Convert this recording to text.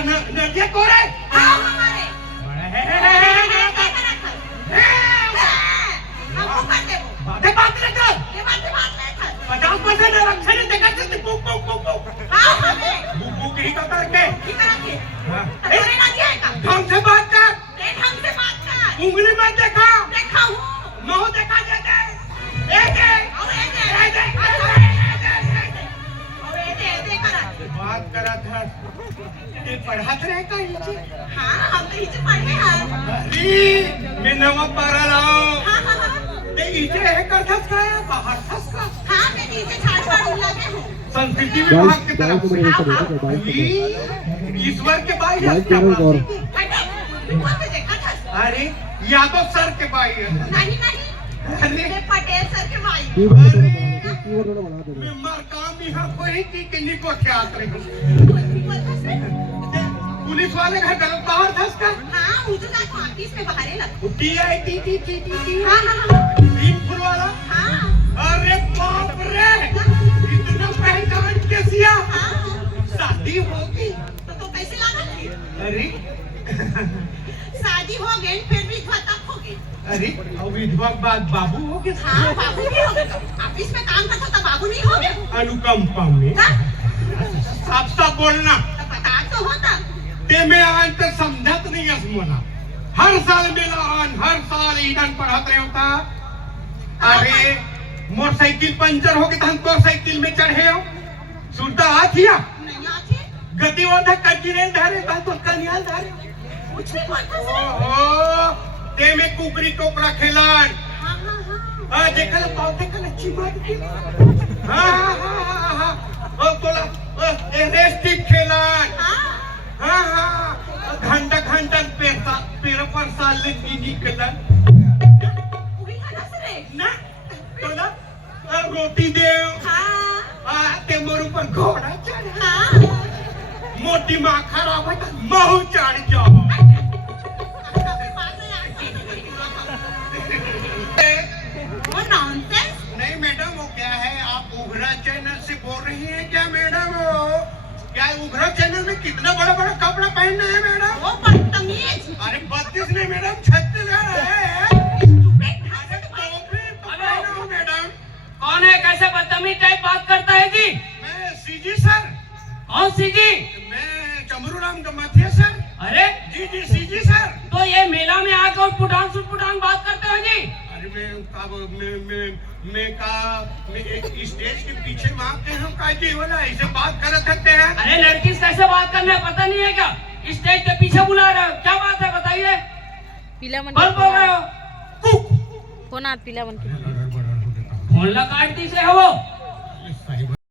नदिया कोरे हाँ हमारे हमको कर दे वो बातें बात नहीं कर ये बातें बात नहीं कर 50% आरक्षण है देखा सकते बुक बुक बुक बुक हाँ हमें बुक बुक ही का करके ठीक है रखिए हाँ। तुम्हारे ना दिया है का ढंग से बात कर रे ढंग से बात कर उंगली मत देखा देखा हूँ मुंह देखा जाता है एक और ये दे करा बात करा था ये पढ़ात रहे का इचे हाँ हम तो इसे पढ़े हैं अरे मैं नवा पढ़ा रहा हूँ हाँ हाँ हाँ ते इचे है करथस का या बाहर थस का हाँ मैं नीचे झाड़ फाड़ लगे हूँ संस्कृति विभाग की तरफ से ईश्वर के भाई है हटे रिपोर्ट में देखा था अरे यादव सर के भाई है नहीं नहीं अरे ये पटेल सर के भाई मैं मर काम यहाँ कोई की निको ख्याल रही पुलिस वाले घर गलत बाहर धस का हाँ मुझे ना ऑफिस में बाहर लगा टी हाँ हाँ हाँ तीन फुल वाला हाँ अरे बाप रे इतना पहचान के सिया हाँ शादी होगी तो कैसे लगा थी अरे शादी हो गई फिर भी तब हो गई अरे अब विधवा बाद बाबू हो गए हाँ बाबू भी हो गए ऑफिस में काम करता था बाबू नहीं हो गए अनुकंपा में हाँ? साफ साफ बोलना तो बता तो होता ते में आज तक समझत नहीं है मोना हर साल मेला आन हर साल ईदन पढ़त रहे होता अरे मोटरसाइकिल पंचर हो गई तो हम तो साइकिल में चढ़े हो सुनता हाथिया नहीं आती गति वाला कंटिनेंट धारे तो कन्याल धारे कुछ नहीं बोलता सर ओहो ते में कुकरी टोकरा खेलान हाँ हाँ हाँ आ देखल पावते कल अच्छी बात की हां ओ तोला ए रेस्टिक खेलान हाँ हां घंटा घंटा पेड़ पर साल की निकलन वही खाना सर ना तोला रोटी दे हाँ आ ते मोर ऊपर घोड़ा चढ़ हाँ मोटी मां खराब है तो महू चढ़ जाओ वो नॉनसेंस नहीं मैडम वो क्या है आप उघरा चैनल से बोल रही हैं क्या मैडम वो क्या उघरा चैनल में कितना बड़ा बड़ा कपड़ा पहनना है मैडम वो बदतमीज अरे 32 नहीं मैडम 36 है अरे टोपी पहना हूं मैडम कौन है कैसे बदतमीज टाइप बात करता है जी मैं सीजी सर कौन सी जी मैं चमरू राम गमाथिया सर अरे जी सीजी सर तो ये मेला में आकर पुटान बात करते हो जी अरे मैं एक स्टेज के पीछे वहां के हम का जीवन ऐसे बात कर सकते हैं अरे लड़की से कैसे बात करना है पता नहीं है क्या स्टेज के पीछे बुला रहे हो क्या बात है बताइए पीला मन बल बोल रहे हो कोण आत पीला मन फोन लगा आरती से है वो